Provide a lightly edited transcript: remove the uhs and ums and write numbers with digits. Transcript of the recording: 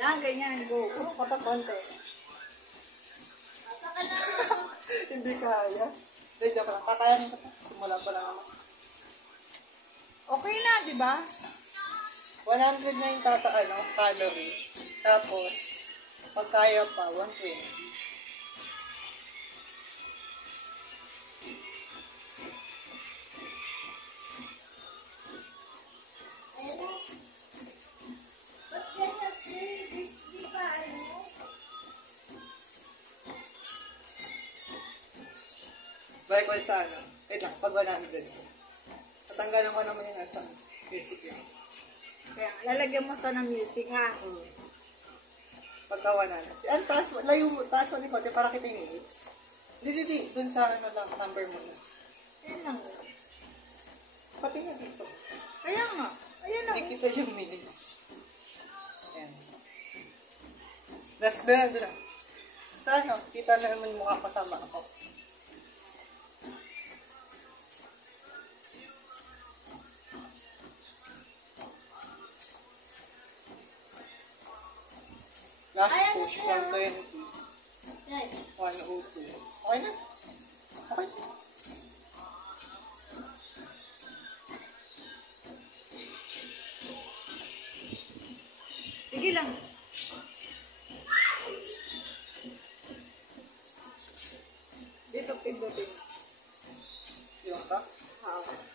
Yan, ganyan. Go. Konti. Hindi kaya. Hindi, joke lang. Kakayanin ko pa. Simula pa lang naman. Okay na, di ba? 100 na yung calories. Tapos, pag kaya pa, 120. Balik ko sa ano. Wait lang, pag 100. Tatanggalan ko naman yung sa music yun. Kaya, lalagyan mo ito ng music, ha? Pagka 100. Ang taas mo ni Kote para kita yung minutes. Hindi. Dun sa ano lang, number mo na. Ayan lang. Pati nga dito. Kaya nga. Ayan lang. Hindi kita yung minutes. Ayan. Last doon lang. Sa ano, kita na naman mukha kasama ako. Last push, 120. 102. Okay na? Okay na. Sige lang. Dito, pindutin. Yung ka? Oo.